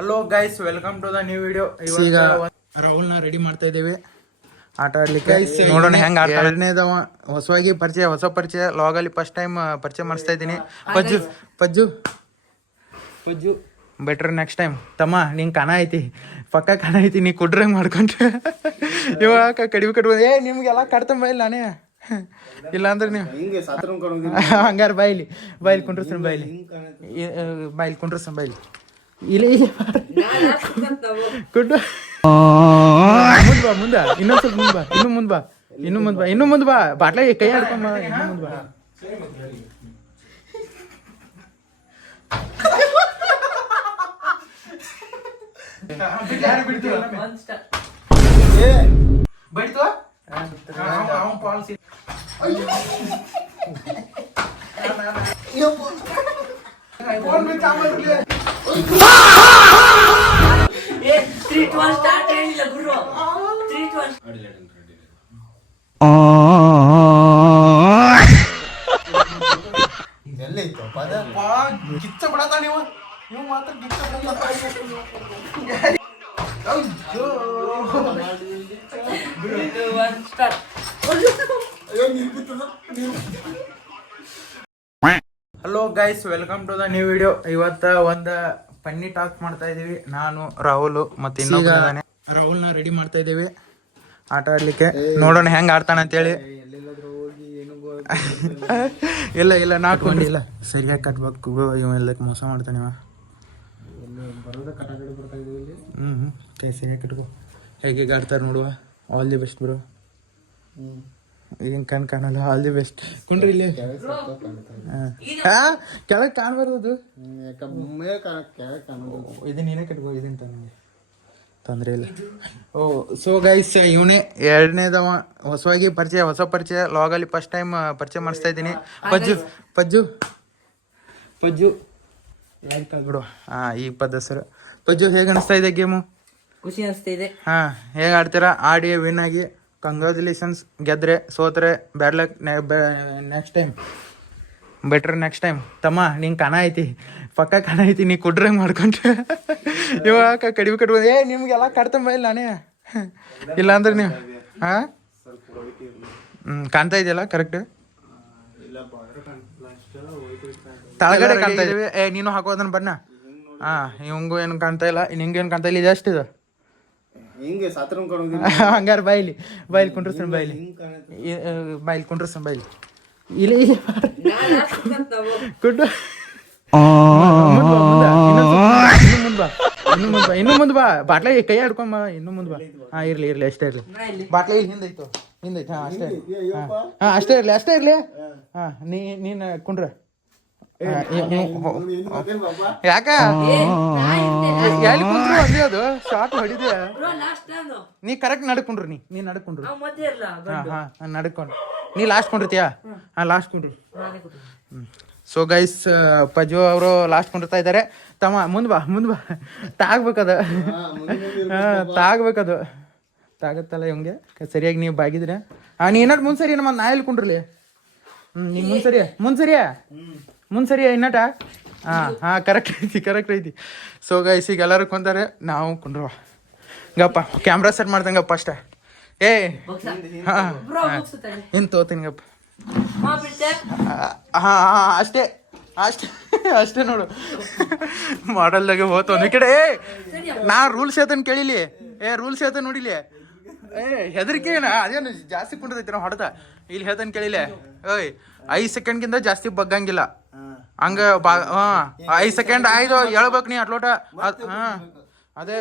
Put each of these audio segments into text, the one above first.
Hello guys, welcome to the new video. ಈಗ ರಾಹುಲ್ನ ready ಮಾಡ್ತಾ ಇದ್ದೀವಿ ಆಟ ಆಡ್ಲಿಕ್ಕೆ. ನೋಡೋಣ ಹೆಂಗ್ ಆಡ್ತಾನೆ. ಎರಡನೇದವ ಹೊಸವಾಗಿ ಹೊಸ ಪರಿಚಯ ಲಾಗಲ್ಲಿ ಫಸ್ಟ್ ಟೈಮ್ ಪರಿಚಯ ಮಾಡಿಸ್ತಾ ಇದ್ದೀನಿ. ಪಜ್ಜು ಬೆಟರ್ ನೆಕ್ಸ್ಟ್ ಟೈಮ್. ತಮ್ಮ ನಿಂಗೆ ಕಣ ಐತಿ, ಪಕ್ಕ ಕಣ ಐತಿ, ನೀ ಕುಡ್ರಂಗ್ ಮಾಡ್ಕೊಂಡ್ರೆ ಇವಾಗ ಕಡಿಮೆ ಕಟ್ಬೋದು. ನಿಮ್ಗೆಲ್ಲ ಕಟ್ತಂಬ ಇಲ್ಲ ನಾನೇ ಇಲ್ಲ ಅಂದ್ರೆ ನೀವು ಹಂಗಾರ ಬಾಯ್ಲಿ ಕುಂಡ್ರಸ್ತಾನೆ, ಬಾಯ್ಲಿ ಕುಂಡ್ರಸ್ತಾನೆ ಬಾಯ್ಲಿ. ಇಲ್ಲ ಕುಂಡ್ರ ಮುಂದ್ ಬಾ, ಇನ್ನೊಂದ್ ಸ್ವಲ್ಪ ಮುಂದ್ ಬಾ, ಇನ್ನು ಮುಂದ್ ಬಾ, ಬಾಟ್ಲ ಕೈ ಆಡ್ಕೊಂಬ, ಇನ್ನು ಮುಂದ್ ಬಾ. ಗಿಚ್ಚ ಬಿಡತ್ತ ನೀವು ಮಾತ್ರ ಗಿಚ್ಚ hello guys, welcome to the new video. ಇವತ್ತ ಒಂದು ಫನ್ನಿ ಟಾಕ್ ಮಾಡ್ತಾ ಇದೀವಿ. ನಾನು ರಾಹುಲ್ ಮತ್ತೆ ಇನ್ನೊಬ್ಬ ರಾಹುಲ್ನ ರೆಡಿ ಮಾಡ್ತಾ ಇದೀವಿ ಆಟ ಆಡ್ಲಿಕ್ಕೆ. ನೋಡೋಣ ಹೆಂಗ್ ಆಡ್ತಾನ ಅಂತೇಳಿ. ಇಲ್ಲ ನಾಕೊಂಡಿಲ್ಲ, ಸರಿಯಾಗಿ ಕಟ್ಬೇಕು. ಇವೆಲ್ಲಕ್ಕೆ ಮೋಸ ಮಾಡ್ತಾನೆ ಇವ. ಕೈ ಸರಿಯಾಗಿ ಕಟ್ಕೋ. ಹೇಗೆ ಆಡ್ತಾರೆ ನೋಡುವ. All the best bro. ಈಗ ಕಾಣಲ್ಲ. All the best. ಕುಂಡ್ರಿ ಇಲ್ಲಿ. ಕೆಳಗೆ ಕಾಣ್ಬಾರ್ದು. ಇದು ನೀನೇ ಕಟ್ಕೋ. ಇದಂತ ನನಗೆ ತೊಂದರೆ ಇಲ್ಲ. ಸೊ ಗೈಸ್, ಇವನೇ ಎರಡನೇದವ ಹೊಸವಾಗಿ ಹೊಸ ಪರಿಚಯ ಲಾಗಲ್ಲಿ ಫಸ್ಟ್ ಟೈಮ್ ಪರಿಚಯ ಮಾಡಿಸ್ತಾ ಇದ್ದೀನಿ. ಪಜ್ಜು ಬಿಡು. ಈಗ ಹೆಸರು ಪಜ್ಜು. ಹೇಗೆ ಅನಿಸ್ತಾ ಇದೆ ಗೇಮು? ಖುಷಿ ಅನಿಸ್ತಾ ಇದೆ. ಹೇಗೆ ಆಡ್ತೀರಾ? ಆಡಿ ವಿನ್ ಆಗಿ ಕಂಗ್ರ್ಯಾಚುಲೇಷನ್ಸ್. ಗೆದ್ರೆ ಸೋತ್ರೆ bad luck. Next time better next time. ತಮ್ಮ ನಿಂಗೆ ಕಣ ಐತಿ, ಪಕ್ಕ ಕಣ ಐತಿ, ನೀ ಕುಡ್ರಂಗ್ ಮಾಡ್ಕೊಂಡ್ರೆ ಇವಾಗ ಕಡಿಮೆ ಕಟ್ಬೋದು. ನಿಮ್ಗೆಲ್ಲ ಕಟ್ತಂಬ ಇಲ್ಲ ನಾನೇ ಇಲ್ಲ ಅಂದ್ರೆ ನೀವು ಕಾಣ್ತಾ ಇದೆಯಲ್ಲ ಕರೆಕ್ಟ್. ತಳಗಡೆ ಕಾಣ್ತಾ ಇದೀವಿ. ನೀನು ಹಾಕೋದನ್ನ ಬಣ್ಣ. ಇವಂಗೂ ಏನು ಕಾಣ್ತಾ ಇಲ್ಲ, ನಿಂಗೇನು ಕಾಣ್ತಾ ಇಲ್ಲ. ಇದು ಅಷ್ಟಿದೆ. ಹಂಗಾರ ಬಾಯ್ಲಿ ಕುಂಡ್ರಸ್ತಾನೆ, ಬಾಯ್ಲಿ ಕುಂಡ್ರಸ್ತಾನೆ ಬಾಯ್ಲಿ. ಇಲ್ಲ ಕುಂಡ್ರ ಇನ್ನು ಮುಂದ್ ಬಾ, ಬಾಟ್ಲ ಕೈ ಆಡ್ಕೊಂಬ, ಇನ್ನು ಮುಂದ್ ಬಾ. ಇರ್ಲಿ ಅಷ್ಟೇ ಇರ್ಲಿ. ಬಾಟ್ಲ ಇಲ್ಲಿ ಹಿಂದೈತು. ಅಷ್ಟೇ ಇರ್ಲಿ. ನೀನ್ ಕುಂಡ್ರ. ಯಾಕ ಎಲ್ಲಿ ಕುಂದ್ರು ಅಂದೇ ಅದು ಶಾರ್ಟ್ ಹೊಡಿದೆ. ನೀ ಕರೆಕ್ಟ್ ನಡ್ಕೊಂಡ್ರು. ನೀ ನಡ್ಕೊಂಡ್ರು. ನಡ್ಕೊಂಡು ನೀ ಲಾಸ್ಟ್ ಕೊಂಡಿರ್ತೀಯಾ? ಲಾಸ್ಟ್ ಕೊಂಡ್ರು. ಸೊ ಗೈಸ್, ಪಜ್ಜು ಅವರು ಲಾಸ್ಟ್ ಕೊಂಡಿರ್ತಾ ಇದ್ದಾರೆ. ತಮ್ಮ ಮುಂದ್ ಬಾ. ತಾಗ್ಬೇಕದು. ತಾಗತ್ತಲ್ಲ ಇವಂಗೆ. ಸರಿಯಾಗಿ ನೀವು ಬಾಗಿದ್ರೆ ನೀ ಏನಾರು ಮುಂದ್ಸರಿ ನಮ್ಮ ನಾ ಎಲ್ಲಿ ಕುಂಡ್ರಲಿ. ನೀ ಮುಂದ್ಸರಿಯ ಇನ್ನಟ. ಕರೆಕ್ಟ್ ಐತಿ. ಸೊ ಗೈಸ್, ಈಗ ಎಲ್ಲರೂ ಕುಂತಾರೆ, ನಾವು ಕುಂಡ್ರವ. ಗಪ್ಪ ಕ್ಯಾಮ್ರಾ ಸೆಟ್ ಮಾಡ್ದಂಗಪ್ಪ ಅಷ್ಟೇ. ಏನ್ ತೋತೀನಿ ಗಪ್ಪ. ಅಷ್ಟೇ ನೋಡು. ಮಾಡಲ್ದಾಗೆ ಹೋತು ಒಂದ್ ಕಡೆ. ನಾ ರೂಲ್ಸ್ ಹೇಳ್ತಾನೆ ಕೇಳಿಲಿ. ರೂಲ್ಸ್ ಹೇಳ್ತಾನೆ ನೋಡಿಲಿ. ಹೆದರಿಕೆ ಅದೇನು ಜಾಸ್ತಿ ಕುಂಡ್ರದೈತಿ ನಾವು ಹೊಡೆದ. ಇಲ್ಲಿ ಹೇಳ್ತಾನೆ ಕೇಳಿಲೆ. 5 ಸೆಕೆಂಡ್ಗಿಂತ ಜಾಸ್ತಿ ಬಗ್ಗಂಗಿಲ್ಲ. ಹಂಗ 5 ಸೆಕೆಂಡ್ ಆಯ್ತು ಹೇಳ್ಬೇಕು ನೀ ಅಟ್ಲೋಟ. ಅದೇ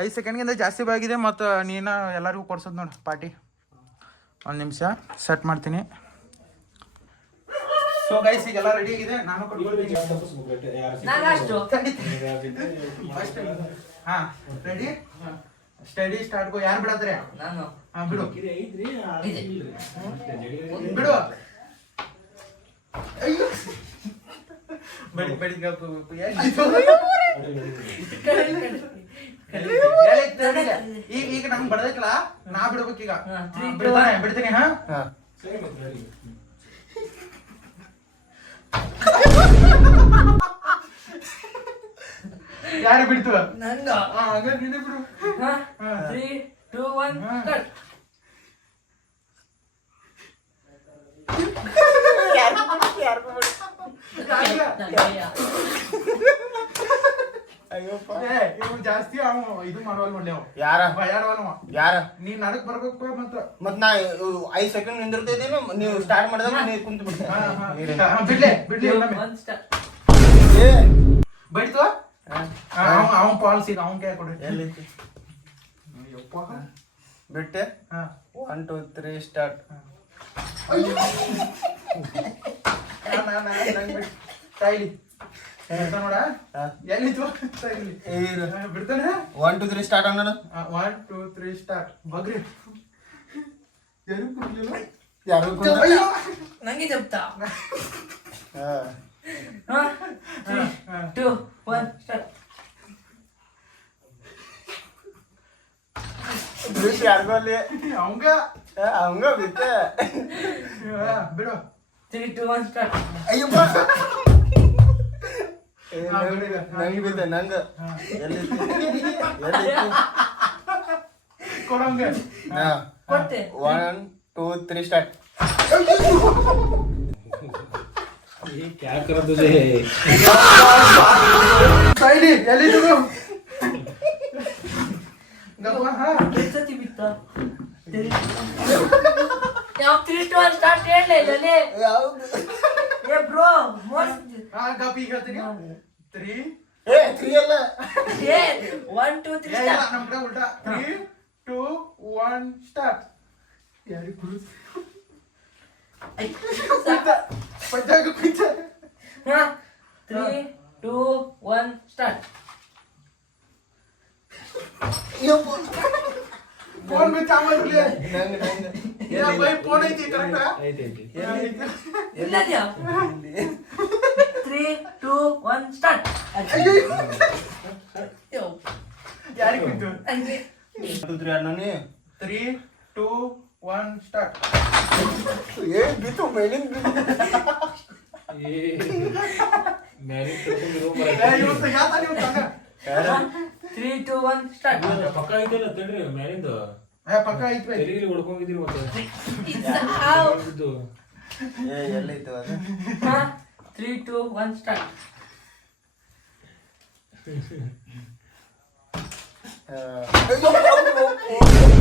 5 ಸೆಕೆಂಡ್ಗಿಂತ ಜಾಸ್ತಿ ಬಾಗಿದೆ. ಮತ್ತು ನೀನು ಎಲ್ಲರಿಗೂ ಕೊಡ್ಸೋದು ನೋಡು ಪಾರ್ಟಿ. 1 ನಿಮಿಷ ಸೆಟ್ ಮಾಡ್ತೀನಿ. ಸೊ ಗೈಸ್, ಈಗೆಲ್ಲ ರೆಡಿ ಆಗಿದೆ. ನಾನು ರೆಡಿ. Study start. ಯಾರು ಬಿಡತ್ರೆ? ಬಿಡು. ಈಗ ನಮ್ಗೆ ಬಡದೈತಲ್ಲ, ನಾ ಬಿಡ್ಬೇಕೀಗ. ಬಿಡ್ತೀನಿ. ಯಾರು ಬಿಡ್ತು ನಂಗ ಹಂಗಾರೆ ನೀನೇ ಬಿಡು 3 2 1 ಸ್ಟಾರ್ಟ್ ಅಯ್ಯಪ್ಪ ಇವ್ ಜಾಸ್ತಿ ಅವ ಇದು ಮಾಡವಲ್ ನೋಡಿ ಅವ ಯಾರ ಭಯಾಡವಲ್ವ ಯಾರ ನೀ ನಡಕ್ ಬರ್ಬೇಕು ಮತ್ ನಾ 5 ಸೆಕೆಂಡ್ ನಿಂದಿರ್ತಿದ್ದೇನು ನೀವು ಸ್ಟಾರ್ಟ್ ಮಾಡಿದಾಗ ನೀವು ಕುಂತು ಬಿಡ್ಲೆ ಬಿಡ್ಲಿ ಬೈಡ್ತು ಅವನ್ ಪಾಲ್ಸ್ ಈಗ ಅವನ್ ಕೈ ಕೊಡ್ರಿ ಎಲ್ಲಿ ಬಿಟ್ಟೆ 1 2 3 ಸ್ಟಾರ್ಟ್ ತಾಯಿಲಿ ನೋಡ ಎಲ್ಲಿತ್ತು ಬಿಡ್ತಾನೆ 1 2 3 ಸ್ಟಾರ್ಟ್ ಅಣ್ಣ 1 2 3 ಸ್ಟಾರ್ಟ್ ಬಗ್ರಿ ಯಾರು ಕೊಡ್ಲಿಲ್ಲ ಯಾರು ನಂಗೆ ಜಪ್ತಾ 3 2 1 ಸ್ಟಾರ್ಟ್ ಬಿಟ್ಟು ಯಾರಿಗೂ ಅಲ್ಲಿ ಅವಂಗ ಅವಂಗ ಬಿಟ್ಟೆ ಬಿಡು 3 2 1 ಸ್ಟಾರ್ಟ್ ಅಯ್ಯಪ್ಪ ನಂಗೆ ಬಿದ್ದೆ ನಂಗ ಎಲ್ಲಿ ಕೊಡಂಗ ಕೊಟ್ಟೆ 1 2 3 ಸ್ಟಾರ್ಟ್ ये क्या कर तुझे ತಾಯಿಲಿ ಎಲ್ಲಿದ್ದು ಗಪ್ಪ ಹಾ ಎಷ್ಟೊತ್ತಿ ಬಿತ್ತ ಯಾವ 3 2 1 ಸ್ಟಾರ್ಟ್ ಹೇಳಲೇ ಯಾವುದು ಏ ಬ್ರೋ ಮೋಸ್ಟ್ ಗಪ್ಪ ಈಗ ಹೇಳ್ತೀನಿ 3 ಏ 3 ಅಲ್ಲ ಏ 1 2 3 ಸ್ಟಾರ್ಟ್ ನಮ್ ಕಡೆ ಉಲ್ಟಾ 3 2 1 ಸ್ಟಾರ್ಟ್ ಯಾರಿ ಕುಳಿಸ್ ಪಂಚಾಗ ಪಿಚ್ಚ 3 2 1 ಸ್ಟಾರ್ಟ್ ಫೋನ್ ಬಿಚ್ಚ ಆಮೇಲೆ ನಂಗೆ ಏ ಬೈ ಫೋನ್ ಐತಿ ಕರೆಕ್ಟಾ ಐತೆ ಎಲ್ಲದ್ಯಾ 3 2 1 ಸ್ಟಾರ್ಟ್ ಯೋ ಯಾರಿ ಕುಂತು ಅಂಗೆ 2 3 ಅಣ್ಣನೇ 3 2 1 ಸ್ಟಾರ್ಟ್ ಏ ಬಿತ್ತು ಮೇಲಿಂದ ये मैंने तो रो ಏ ಇವತ್ತು ಯಾತ ನೀವು ತಂಗ 3 2 1 ಸ್ಟಾರ್ಟ್ ಪಕ್ಕ ಐತಲ್ಲ ತಡ್ರಿ ಮ್ಯಾಲಿಂದ ಏ ಪಕ್ಕ ಐತಿ ಬೈ ತೆರಿಗೆ ಹೊಡ್ಕೊಂಡಿದ್ದೀರಿ ಮತ್ತೆ ಇದು ಏ ಎಲ್ಲೈತು ಅದು 3 2 1 ಸ್ಟಾರ್ಟ್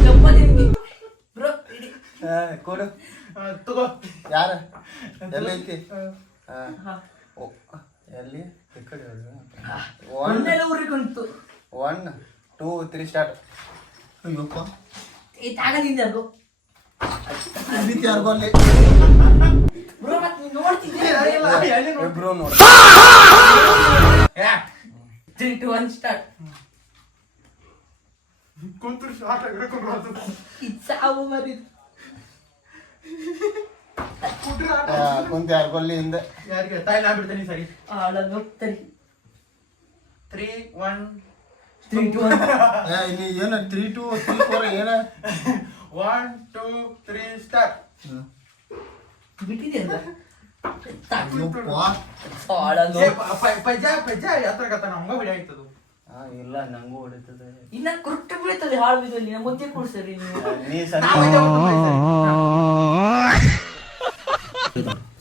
ಗಪ್ಪದಿಂಗಿ ಬ್ರೋ ಇಡಿ ಕೊಡು ತಗೋ ಯಾರ ಎಲ್ಲೈತಿ ಹಾ ಎಲ್ಲಿ ಈ ಕಡೆ ಒಳ್ಳೆಲ್ಲ ಊರಿಗುಂಟು 1 2 3 ಸ್ಟಾರ್ಟ್ ಅಯ್ಯಪ್ಪ ಈ ತಾಗದಿಂದ ಅದು ಬಿತ್ತು ಯಾರಿಗೋ ಅಲ್ಲಿ ಬ್ರೋ ಮತ್ತೆ ನೀನು ನೋಡ್ತಿದ್ದೆ ಇಬ್ರು ನೋಡಿ 3 2 1 ಸ್ಟಾರ್ಟ್ ಕುಂತ್ರು ಶಾರ್ಟ್ ಆಗಿರಕೊಂಡು ಹೋಗ್ತದೆ ಸಾವು ಮರಿ ಕುಟ್ರ ಆಟ ಕುಂತ ಯಾರಿಗೋ ಅಲ್ಲಿ ಹಿಂದೆ ಯಾರಿಗೆ ತಾಯಿ ನಾ ಬಿಡ್ತೀನಿ ಸರಿ ಆಳ ಹೋಗ್ತಾರೆ 3 1 3 2 1 ಇಲ್ಲಿ ಏನ 3 2 3 4 ಏನ 1 2 3 ಸ್ಟಾರ್ಟ್ ಬಿಟ್ಟಿದೆ ಅಂತ ಅಯ್ಯಪ್ಪ ಆಳ ಪಜ್ಜ ಯಾತ್ರ ಕತ್ತಾನ ಹಂಗ ಬಿಡಿ ಆಯ್ತದು ಇಲ್ಲ ನಂಗೂ ಹೊಡಿತದೆ ಇನ್ನ ಕುರುಟ್ಟು ಬೀಳ್ತದೆ ಹಾಳು ಬಿದ್ದಲ್ಲಿ ನಮ್ಮ ಮುದ್ದೆ ಕೊಡ್ಸರಿ ನೀವು ನೀ ಸರಿ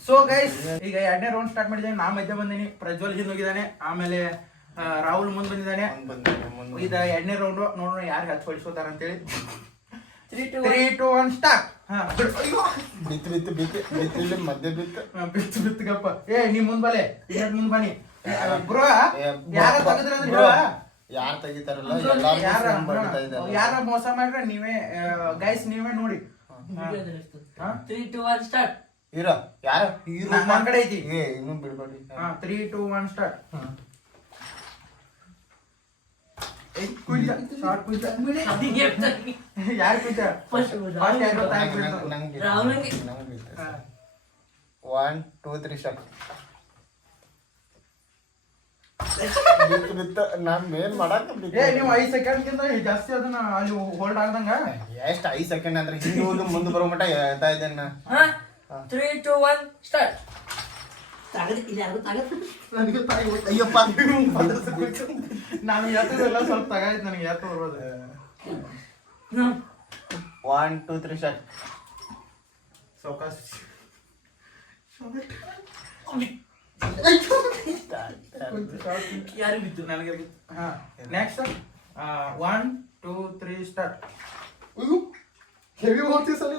ಸೊ ಗೈಸ್ ಈಗ 2ನೇ ರೌಂಡ್ ಸ್ಟಾರ್ಟ್ ಮಾಡಿದ್ದೇನೆ ನಾ ಮಧ್ಯ ಬಂದಿನಿ ಪ್ರಜ್ವಲ್ ಹಿಂದ್ ಹೋಗಿದ್ದಾನೆ ಆಮೇಲೆ ರಾಹುಲ್ ಮುಂದ್ ಬಂದಿದ್ದಾನೆ ಇದ 2ನೇ ರೌಂಡ್ ನೋಡೋಣ ಯಾರು ಹಚ್ಕೊಳಿಸ್ಕೋತಾರ ಅಂತೇಳಿ 3 2 1 ಸ್ಟಾರ್ಟ್ ಬಿತ್ತು ಮಧ್ಯ ಬಿತ್ತು ಬಿತ್ತಗಪ್ಪ ಏ ನೀ ಮುಂದ್ ಬಲೆ ಮುಂದ್ ಬನ್ನಿ ಬ್ರೋ ಯಾರ ತೆಗೆದ್ರ ಅಂದ್ರೆ ಯಾರು ತೆಗಿತಾರಲ್ಲ ಯಾರ ಮೋಸ ಮಾಡ್ರೆ ನೀವೇ ಗೈಸ್ ನೀವೇ ನೋಡಿ 3 2 1 ಸ್ಟಾರ್ಟ್ ಇರ ಯಾರ ಹೀರೋ ನನ್ ಕಡೆ ಐತಿ ಏ ಇನ್ನೂ ಬಿಡ್ಬೇಡಿ 3 2 1 ಸ್ಟಾರ್ಟ್ ಕುಯ್ತ ಶಾರ್ಟ್ ಕುಯ್ತ ಯಾರು ಕುಯ್ತ ಫಸ್ಟ್ ನಂಗೆ ರಾಹುಲ್ಗೆ 1 2 3 ಸ್ಟಾರ್ಟ್ ಬಿತ್ತು ನಾನ್ ಮೇಲ್ ಮಾಡಾಕ ಏ ನೀವು 5 ಸೆಕೆಂಡ್ ಗಿಂತ ಜಾಸ್ತಿ ಅದನ್ನ ಅಲ್ಲಿ ಹೋಲ್ಡ್ ಆಗ್ದಂಗ ಎಷ್ಟ್ 5 ಸೆಕೆಂಡ್ ಅಂದ್ರೆ ಹಿಂದೆ ಹೋಗಿ ಮುಂದೆ ಬರೋ ಮಟ ಹೇಳ್ತಾ ಇದ್ದೇನೆ ನಾ 3 2 1 ಸ್ಟಾರ್ಟ್ ತಗದು ಇಲ್ಲಿ ಯಾರು ತಗದು ನನಗೆ ತಾಯಿ ಅಯ್ಯಪ್ಪ ನಾನು ಎತ್ತದೆಲ್ಲ ಸ್ವಲ್ಪ ತಗಾಯ್ತು ನನಗೆ ಎತ್ತ ಬರ್ಬೋದು 1 2 3 ಸ್ಟಾರ್ಟ್ ಸಾವಕಾಶ ಯಾರು ಬಿತ್ತು ನನಗೆ ಹಾ ನೆಕ್ಸ್ಟ್ 1 2 3 ಸ್ಟಾರ್ಟ್ ಹೆವಿ ಹೋಗ್ತೀವಿ ಸಲ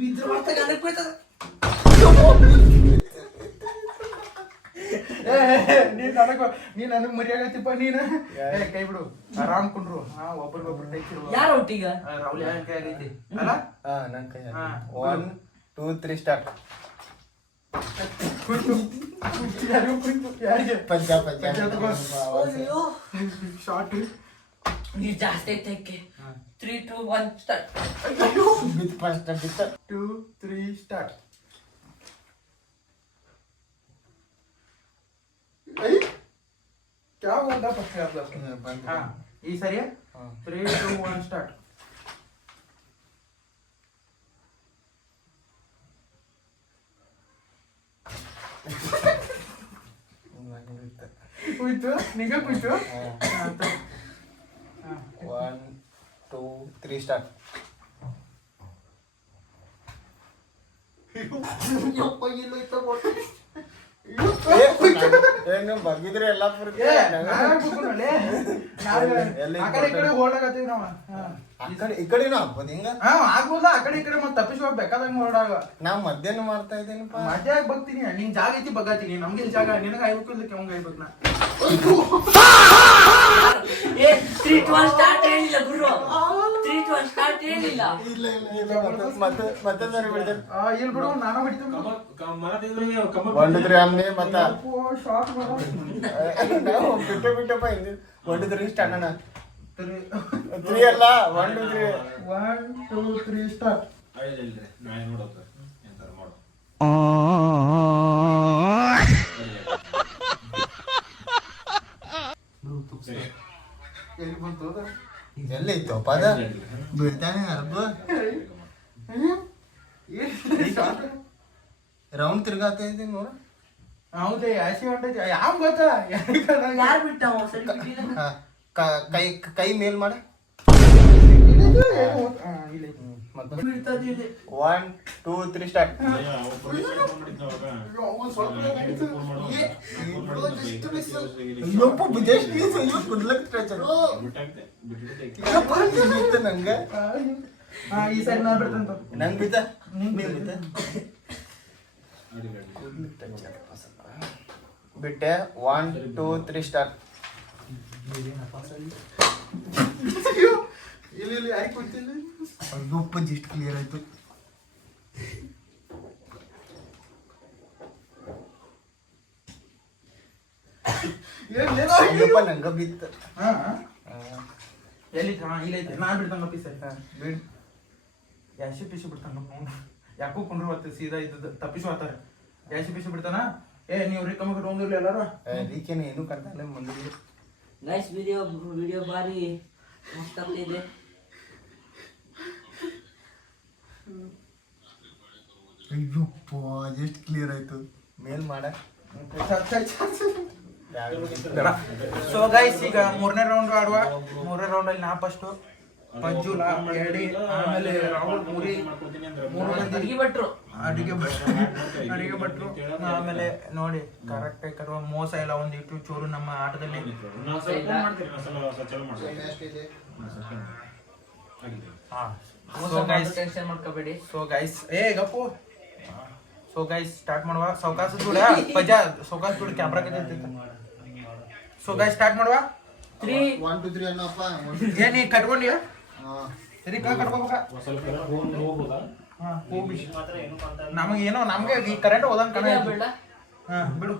ಬಿದ್ರು ಮತ್ತೆ ಗಂಡಕ್ಕೆ ಹೋಯ್ತದ ನೀನ್ ನನಗ್ ಮರಿಯಾಗತ್ತಿಪ್ಪ ನೀನು ಕೈ ಬಿಡು ಆರಾಮ್ ಕುಂಡ್ರು ಒಬ್ರಿಗೊಬ್ರು ಟೈಕಿರು ಯಾರು ಒಟ್ಟಿಗ ರಾಹುಲ್ ಯಾರ ಕೈ ಆಗೈತಿ ಅಲ್ಲ ನನ್ ಕೈ 1 2 3 ಸ್ಟಾರ್ಟ್ ಯಾರಿಗೆ ಪಂಚ ಅಯ್ಯೋ ಶಾರ್ಟ್ ನೀ ಜಾಸ್ತಿ ಐತೆ 3 2 1 ಸ್ಟಾರ್ಟ್ ಬಿತ್ ಫಸ್ಟ್ ಬಿತ್ 2 3 ಸ್ಟಾರ್ಟ್ क्या होगा पक्का आप हाँ ये सही है 3 2 1 स्टार्ट कुछ निका कुछ 1 2 3 ಸ್ಟಾರ್ಟ್ ಏನು ಬಗ್ಗಿದ್ರೆ ಎಲ್ಲ ಈ ಕಡೆನೂ ಹಾಕ್ಬೋದು ಹಿಂಗ ಆಗ್ಬೋದ ಆ ಕಡೆ ಈ ಕಡೆ ಮತ್ತೆ ತಪ್ಪಿಸುವಾಗ ಬೇಕಾದಂಗ ಹೊರಡಾಗ ನಾ ಮಧ್ಯಾಹ್ನ ಮಾಡ್ತಾ ಇದ್ದೇನಪ್ಪ ಮಜಾ ಬಗ್ತೀನಿ ನಿನ್ ಜಾಗ ಐತಿ ಬಗ್ಗಾತೀನಿ ನಮ್ಗೆ ಜಾಗ ನಿನಗ ಆಯ್ಬೇಕು ಇಲ್ಲಕ್ಕೆ ಅವಂಗ ಆಯ್ಬೇಕು ನಾ 3 2 1 ಸ್ಟಾರ್ಟ್ ಹೇಳಿಲ್ಲ ಗುರು 3 2 1 ಸ್ಟಾರ್ಟ್ ಹೇಳಿಲ್ಲ ಮತ್ತೆ ಸರಿ ಬಿಡ್ತೇನೆ ಇಲ್ಲಿ ಬಿಡು ನಾನು ಹೊಡಿತೀನಿ ಒಂದಿದ್ರೆ ಆಮ್ನೆ ಮತ್ತ ಶಾರ್ಟ್ ಬಿಟ್ಟಪ್ಪ ಹಿಂದೆ ಒಂದಿದ್ರೆ ಸ್ಟಾರ್ಟ್ ಅಣ್ಣ 3 ಅಲ್ಲ 1 2 3 ಸ್ಟಾರ್ಟ್ ಎಲ್ಲಿ ಬಂತು ಎಲ್ಲಿ ಇತ್ತು ಪದ ಬೀಳ್ತಾನೆ ಅರ್ಬ ರೌಂಡ್ ತಿರ್ಗಾತ ಇದ್ದೀನಿ ನೋಡ ಹೌದೇ ಆಸೆ ಹೊಂಟೈತಿ ಯಾವ ಗೊತ್ತಾ ಯಾರು ಬಿಟ್ಟಾವ ಸರಿ ಬಿಟ್ಟಿಲ್ಲ ಕೈ ಕೈ ಮೇಲ್ ಮಾಡ ಮತ್ತೆ ಬಿಡ್ತದೆ ಇಲ್ಲಿ 1 2 3 ಸ್ಟಾರ್ಟ್ ನಂಗೆ ಈ ಸರಿ ನಾ ಬಿಡ್ತಂತ ನಂಗೆ ಬಿದ್ದ ಬಿಟ್ಟೆ 1 2 3 ಸ್ಟಾರ್ಟ್ ಇಲ್ಲಿ ಯಾಕೆ ಗೊತ್ತಿಲ್ಲ ಉಪ್ಪ ಜಸ್ಟ್ ಕ್ಲಿಯರ್ ಆಯ್ತು ನಂಗ ಬಿತ್ತ ಎಲ್ಲಿ ಇಲ್ಲೈತೆ ನಾ ಬಿಡ್ತಂಗಪ್ಪಿ ಸರಿ ಬಿಡ್ ಯಾಸಿ ಪಿಸಿ ಬಿಡ್ತಾನಪ್ಪ ಅವ್ನು ಯಾಕೋ ಕುಂಡ್ರು ಹೊತ್ತು ಸೀದಾ ಇದ್ದದ್ದು ತಪ್ಪಿಸು ಆತಾರ ಯಾಸಿ ಪಿಸಿ ಬಿಡ್ತಾನ ನೀವು ರಿಕಮ್ ಇಟ್ಕೊಂಡಿರ್ಲಿ ಎಲ್ಲಾರ ರೀಕೆನ ಏನು ಕಂತಾನೆ ಮುಂದೆ ನೈಸ್ ವಿಡಿಯೋ ಬಾರಿ ಮಸ್ತ್ ಆಗ್ತಿದೆ ಅಯ್ಯಪ್ಪ ಜಸ್ಟ್ ಕ್ಲಿಯರ್ ಆಯ್ತು ಮೇಲ್ ಮಾಡ ಸೊ ಗೈಸ್ ಈಗ ಮೂರನೇ ರೌಂಡ್ ಆಡುವ ಮೂರನೇ ರೌಂಡ್ ಅಲ್ಲಿ ನಾ ಫಸ್ಟ್ ಪಂಜು ಎಡಿ ಆಮೇಲೆ ರಾಹುಲ್ ಮೂರು ಮಂದಿ ಅಡಿಗೆ ಭಟ್ರು ಆಮೇಲೆ ನೋಡಿ ಕರೆಕ್ಟ್ ಕರುವ ಮೋಸ ಇಲ್ಲ ಒಂದಿಟ್ಟು ಚೂರು ನಮ್ಮ ಆಟದಲ್ಲಿ ಟೆನ್ಷನ್ ಮಾಡ್ಕೋಬೇಡಿ ಸೊ ಗೈಸ್ ಗಪ್ಪು ಸೊ ಗೈಸ್ ಸ್ಟಾರ್ಟ್ ಮಾಡುವ ಸೌಕಾಸ ಜೋಡ ಪಜಾ ಸೌಕಾಸ ಜೋಡ ಕ್ಯಾಮ್ರಾ ಕೈತೆ ಸೊ ಗೈಸ್ ಸ್ಟಾರ್ಟ್ ಮಾಡುವ 3 1 2 3 ಅನ್ನಪ್ಪ ಏನಿ ಕಟ್ಕೊಂಡಿಯಾ ಸರಿ ಕಟ್ಕೋಬೇಕ ನಮಗೇನೋ ನಮ್ಗೆ ಈ ಕರೆಂಟ್ ಹೋದಂಗ ಕಣ ಬೇಡ ಬಿಡು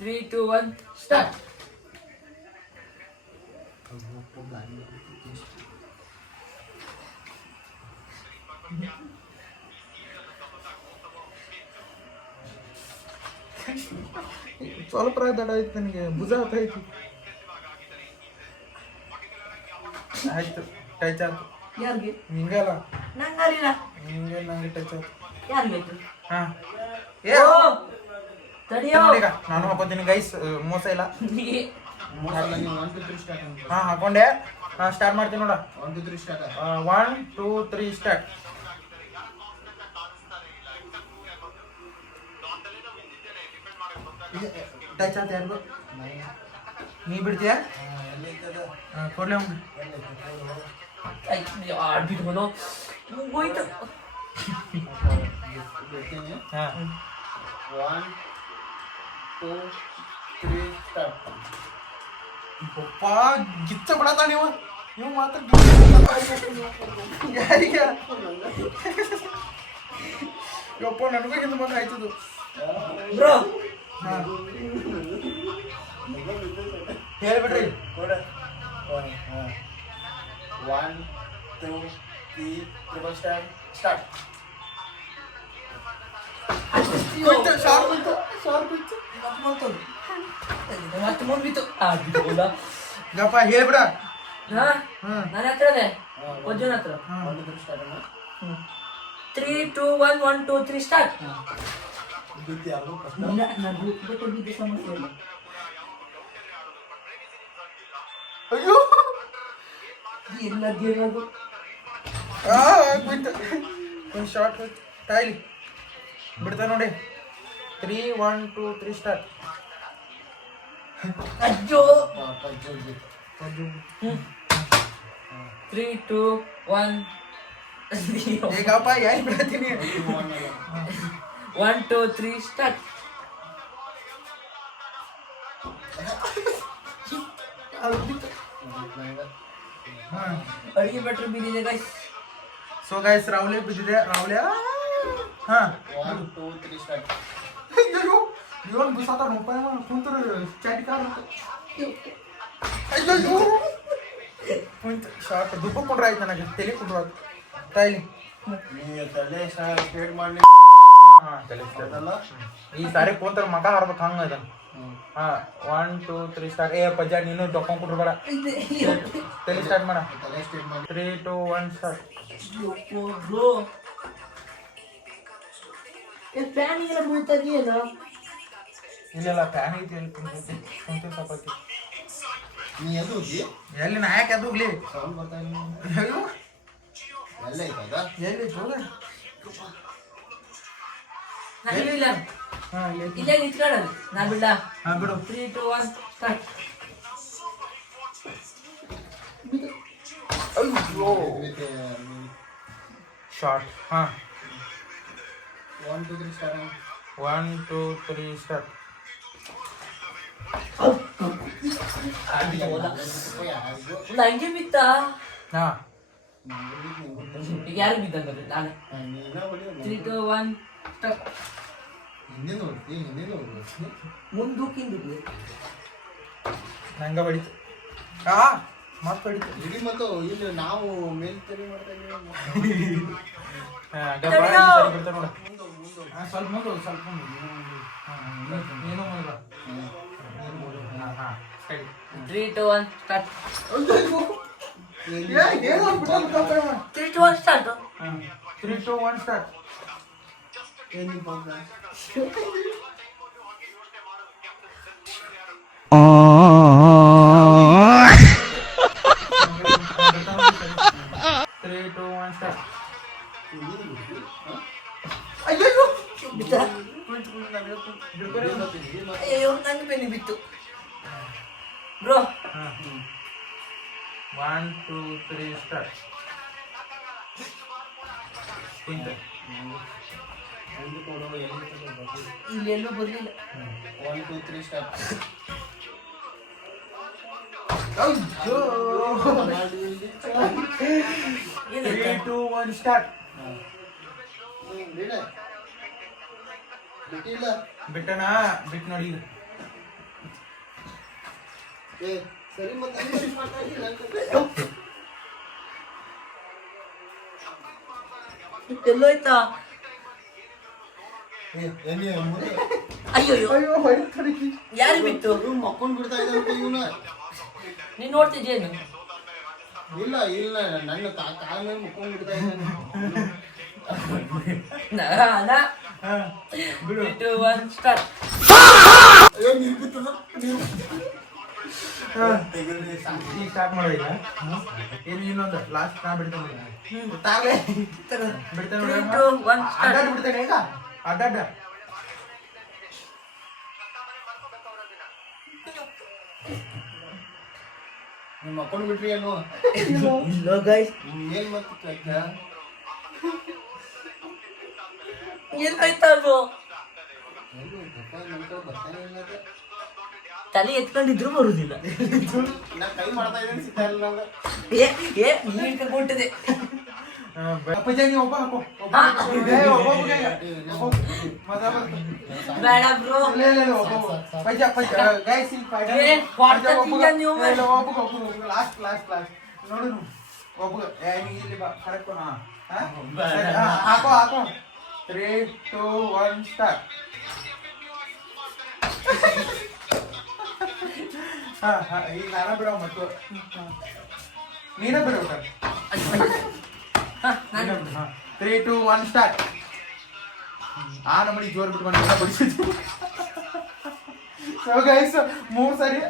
3 2 1 ಸ್ಟಾರ್ಟ್ ಸ್ವಲ್ಪ ದಡ ಐತಿ ನನಗೆ ಭುಜ ಐತಿ ಆಯ್ತು ಟಚ್ ಆಯ್ತು ಯಾರಿಗೆ ನಿಂಗಲ್ಲ ನಂಗಲ್ಲ ನಿಂಗೆ ನಂಗೆ ಟಚ್ ಆಯ್ತು ಯಾರಿಗೆ ಆಯ್ತು ಹಾ ಏ ತಡಿಯೋ ನೋಡೀಗ ನಾನು ಹಾಕೋತೀನಿ ಗೈಸ್, ಮೋಸ ಇಲ್ಲ. ಮೋಸಲ್ಲ, ನೀವು 1 2 3 ಸ್ಟಾರ್ಟ್. ಹಾ ಹಾಕೊಂಡೆ. ಸ್ಟಾರ್ಟ್ ಮಾಡ್ತೀನಿ ನೋಡ. 1 2 3 ಸ್ಟಾರ್ಟ್. 1 2 3 ಸ್ಟಾರ್ಟ್. ಟಚ್ ಆತ ಯಾರಿಗೂ? ನೀ ಬಿಡ್ತೀಯ? ಕೊಡ್ಲಿ ಅವ್ನು. ಆಡ್ಬಿಟ್ಕೊಂಡು ಹೋಯ್ತು. ಹಾ 1 2 3 ಸ್ಟಾರ್ಟ್. ಪಪ್ಪ ಗಿಚ್ಚ ಬಿಡತ್ತ ನೀವು ಮಾತ್ರ ಯಾರಿಗೆ ಯಪ್ಪ ನನಗೂ ಹಿಂದೆ ಬಂದು ಆಯ್ತದು. ಬ್ರೋ ಹೇಳ್ಬಿಡ್ರಿ. ಕೊಡ. 1 2 3 ಟ್ರಿಬಲ್ ಸ್ಟಾರ್ಟ್. ಸ್ಟಾರ್ಟ್. ಮತ್ತೆ ಮುಂದ್ಬಿತ್ತು. ಆಡ್ಬಿಟ್ಕೊಂಡ. ಗಪ್ಪ ಹೇಳ್ಬಿಡ. ನನ್ನ ಹತ್ರನೇ ಒಜ್ಜನ ಹತ್ರ. 1 2 ಸ್ಟಾರ್ಟ್ ಅಣ್ಣ. 3 2 1 1 2 3 ಸ್ಟಾರ್ಟ್. ಬಿಟ್ಟು ಯಾರು ಕಷ್ಟ. ನಾನು ಬಿಟ್ಟು ಸಮಸ್ಯೆ ಇಲ್ಲ. ಅಯ್ಯೋ ಎಲ್ಲ ಗೆಲ್ಲೋದು. ಬಿಟ್ಟು ಒಂದು ಶಾರ್ಟ್ ಹೋಯ್ತು. ತಾಯಿಲಿ ಬಿಡ್ತಾ ನೋಡಿ. 3 1 2 3 ಸ್ಟಾರ್ಟ್. ಅಜ್ಜೋ. 3 2 1 ಈಗಪ್ಪ ಯಾರು ಬಿಡ್ತೀನಿ. 1 2 3 ಸ್ಟಾರ್ಟ್. ಅಡಿಗೆ ಬೆಟ್ರ್ ಬಿದ್ದಿದೆ ಗೈಸ್. ಸೊ ಗೈಸ್ ರಾವ್ಲೆ ಬಿದ್ದಿದೆ. ರಾವ್ಲೆ ಹಾ 1 2 3 ಸ್ಟಾರ್ಟ್. ಅಯ್ಯೋ ಇವನ್ ಬಿಸಾತ ರೂಪಾಯಿ ಕುಂತರ ಚಾಟಿ ಕಾರ್ ಅಯ್ಯೋ ಕುಂತ ಶಾರ್ಟ್ ದುಬ್ಬ ಕೊಡ್ರ ಆಯ್ತು ನನಗೆ ತಲೆ ಕೊಡ್ರ ತಾಯಿಲಿ. ನೀವು ತಲೆ ಸ್ಟ್ರೇಟ್ ಮಾಡಿ. ಹಾ ತಲೆ ಅದಲ್ಲ ಈ ಸಾರಿ ಕುಂತರ ಮಗ ಹಾರ್ಬೇಕು ಹಂಗ ಅದನ್ನ. ಹಾ 1 2 3 ಸ್ಟಾರ್ಟ್. ಏ ಪಜ್ಜ ನೀನು ಡೊಕ್ಕೊಂಡ್ ಕೊಡ್ಬೇಡ. ತಲೆ ಸ್ಟಾರ್ಟ್ ಮಾಡ. ತಲೆ ಸ್ಟ್ರೇಟ್ ಮಾಡಿ. 3 2 1 ಸ್ಟಾರ್ಟ್. ಫ್ಯಾನ್ ಎಲ್ಲ ಬೀಳ್ತಾ ಇದೆಯಲ್ಲ. ಇಲ್ಲೆಲ್ಲ ಫ್ಯಾನ್ ಐತಿ ಎಲ್ಲಿ ಕುಂತೈತಿ ಸಾಕೈತಿ. ನೀ ಎದ್ದು ಹೋಗಿ ಎಲ್ಲಿ ನಾ ಯಾಕೆ ಅದು ಹೋಗ್ಲಿ. ಸೌಂಡ್ ಬರ್ತಾ ಇಲ್ಲ. ಅಯ್ಯೋ ಎಲ್ಲ ಐತದ. ಎಲ್ಲಿ ಹೋಗ. ಇಲ್ಲ ಹಾ ಇಲ್ಲಿ ಇಲ್ಲೇ ನಿಂತ್ಕೊಳ್ಳೋದು. ನಾ ಬಿಡ. ಹಾ ಬಿಡು. 3 2 1 ಸ್ಟಾರ್ಟ್. ಅಯ್ಯೋ ಶಾರ್ಟ್. ಹಾ 1 2 3 ಸ್ಟಾರ್ಟ್. 1 2 3 ಸ್ಟಾರ್ಟ್. ನಂಗೆ ಬಿತ್ತ. ಹಾ ಈಗ ಯಾರು ಬಿದ್ದಂದ್ರೆ ನಾನೇ. 3 2 1 ಸ್ಟಾರ್ಟ್. ಹಿಂದೆ ನೋಡ್ತಿ ಹಿಂದೆ ನೋಡ್ತಿ. ಮುಂದೂಕಿಂದು ನಂಗ ಬಡಿತು. ಮತ್ ಬಡಿತು. ಇಡೀ ಮತ್ತು ಇಲ್ಲಿ ನಾವು ಮೇಲ್ ತಲೆ ಮಾಡ್ತಾ ಇದ್ದೀವಿ. ಬಿಡ್ತಾ ನೋಡ. ಸ್ವಲ್ಪ ಮುಂದೆ ಸ್ವಲ್ಪ ನೀನು ಮುಂದೆ. 3 2 1 ಸ್ಟಾರ್ಟ್. 3 2 1 ಸ್ಟಾರ್ಟ್. 3 2 1 ಸ್ಟಾರ್ಟ್. ಏನು ಬಂದ 3 2 1 ಸ್ಟಾರ್ಟ್. ಅಯ್ಯೋ ನಂಗೆ ಬೆನ್ನಿ ಬಿತ್ತು ಬ್ರೋ. 1 2 3 ಸ್ಟಾರ್ಟ್. ಇಲ್ಲೆಲ್ಲೂ ಬರ್ಲಿಲ್ಲ. 1 2 3 ಸ್ಟಾರ್ಟ್. 3 2 1 ಸ್ಟಾರ್ಟ್. ಬಿಟ್ಟಿಲ್ಲ. ಬಿಟ್ಟಣ ಬಿಟ್ಟು ನೋಡಿ. ಏ ಸರಿ ಮತ್ತೆ ಮಾಡ್ತಾ ಇದ್ದೀನಿ. ಎಲ್ಲೋಯ್ತಾ? ಅಯ್ಯೋ ಅಯ್ಯೋ ಹೊಡಿತಾಡಿಕಿ. ಯಾರು ಬಿತ್ತು? ಮಕ್ಕೊಂಡ್ ಬಿಡ್ತಾ ಇದ್ದಂತ ಇವನು. ನೀನ್ ನೋಡ್ತಿದ್ಯೇನು? ಇಲ್ಲ ಇಲ್ಲ ನನ್ನ ಕಾಲ ಮೇಲೆ ಮುಕ್ಕೊಂಡ್ ಬಿಡ್ತಾ ಇದ್ದಾನೆ. ಬಿಡು 3, 2, 1 ಸ್ಟಾರ್ಟ್. ಈಗ ಸ್ಟಾರ್ಟ್ ಮಾಡೋ ಈಗ ಏನು ಇನ್ನೊಂದು ಲಾಸ್ಟ್ ನಾ ಬಿಡ್ತೇನೆ ಗೊತ್ತಾಗ್ಲೇ ಬಿಡ್ತೇನೆ 3, 2, 1 ಸ್ಟಾರ್ಟ್. ಅಡ್ಡಾಡ್ ಬಿಡ್ತೇನೆ ಈಗ ಅಡ್ಡಾಡ ನಿಮ್ಮ ಮಕ್ಕಳು ಬಿಟ್ರಿ ಏನು ಇಲ್ಲ ಗೈಸ್, ಏನ್ ಮಾಡ್ತಿದ್ದ ಏನಾಯ್ತಾ ಅದು? ತಲೆ ಎತ್ಕೊಂಡಿದ್ರು ಬರುದಿಲ್ಲ. ನಾ ಕೈ ಮಾಡ್ತಾ ಇದ್ದೀನಿ ಸಿಗ್ತಾ ಇಲ್ಲ ನಂಗೆ. ನೀನ್ ಕರ್ಕೊಂಡಿದೆ. ಅಪ್ಪಾಜಿ ನೀವು ಒಬ್ಬ ಹಾಕೋ ಬೇಡ ಬ್ರೋ. ಹಾಕೋ ಹಾಕೋ 3, 2, 1 ಸ್ಟಾರ್ಟ್. ಈಗ ನಾನ ಬಿಡೋ ಮತ್ತು ನೀನ ಬಿಡೋ 3, 2, 1 ಸ್ಟಾರ್ಟ್. ಆ ನಮ್ಮನಿ ಜೋರ್ ಬಿಟ್ಕೊಂಡು ಬಡಿಸಿದ್ವಿ. ಸೊ ಗೈಸ್ 3 ಸರಿ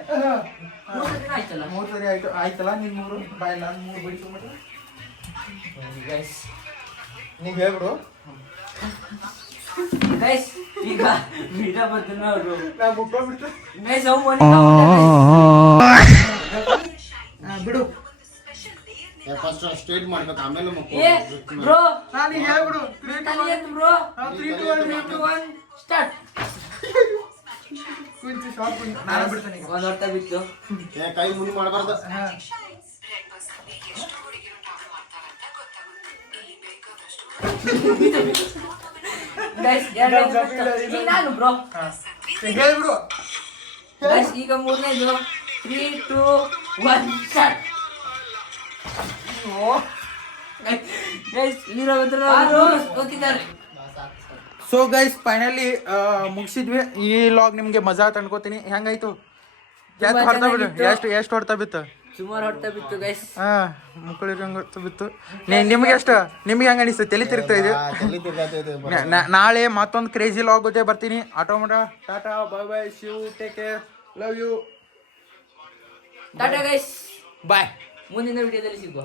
ಆಯ್ತಲ್ಲ 3 ಸರಿ ಆಯ್ತು ಆಯ್ತಲ್ಲ ನೀನ್ 3 ಬಾಯಿಲ್ಲ 3 ಬಡಿಸ್ಕೊಂಬಿಟ್ಟು ಗೈಸ್. ನೀವ್ ಹೇಳ್ಬಿಡು. ಗೈಸ್ ಈಗ ವೀಡಿಯೋ ಬರ್ತೀನಿ ಅವರು. ನಾ ಮುಗ್ಕೊಂಡ್ಬಿಡ್ತು. ಗೈಸ್ ಅವು ಮನೆ ಬಿಡು ಫಸ್ಟ್ ಸ್ಟ್ರೇಟ್ ಮಾಡ್ಬೇಕು ಆಮೇಲೆ ಏ ಬ್ರೋ ನಾನು ಹೇಳ್ಬಿಡು 3, 2, ತಲೆ 1 ಎತ್ತು ಬ್ರೋ. 3, 2, 1 3, 2, 1 ಸ್ಟಾರ್ಟ್. ಕುಂತು ಶಾರ್ಟ್ ಕುಂತು ನಾನು ಬಿಡ್ತೇನೆ ಈಗ. ಒಂದ್ ಹೊತ್ತ ಬಿತ್ತು. ಕೈ ಮುಂದೆ ಮಾಡಬಾರ್ದು. ಗೈಸ್ ಈಗ ನಾನು ಬ್ರೋ. ಹೇಳ್ಬಿಡು. ಗೈಸ್ ಈಗ ಮೂರನೇದು 3, 2, 1 ಸ್ಟಾರ್ಟ್. ಗೈಸ್ ವೀರಭದ್ರ ಹೋಗಿದ್ದಾರೆ. ಸೊ ಗೈಸ್ ಫೈನಲಿ ಮುಗಿಸಿದ್ವಿ. ಈ ಲಾಗ್ ನಿಮ್ಗೆ ಮಜಾ ಅನ್ಕೋತೀನಿ. ಹೆಂಗಾಯ್ತು? ಎಷ್ಟು ಹೊಡ್ತಾ ಬಿಡು ಎಷ್ಟು ಹೊಡ್ತಾ ಬಿತ್ತು? ಸುಮಾರು ಹೊಡ್ತಾ ಬಿತ್ತು ಗೈಸ್. ಮುಕ್ಕಳಿಗೆ ಹಂಗೆ ಹೊಡ್ತಾ ಬಿತ್ತು. ನಿಮ್ಗೆ ಎಷ್ಟು ನಿಮ್ಗೆ ಹೆಂಗ ಅನಿಸ್ತು? ತಲೆ ತಿರ್ಗ್ತಾ ಇದೆ. ನಾಳೆ ಮತ್ತೊಂದು ಕ್ರೇಜಿ ಲಾಗ್ ಜೊತೆ ಬರ್ತೀನಿ. ಆಟೋಮಟ tata bye bye Shiv take care love you tata guys. Bye. ಮುಂದಿನ ವಿಡಿಯೋದಲ್ಲಿ ಸಿಗುವ.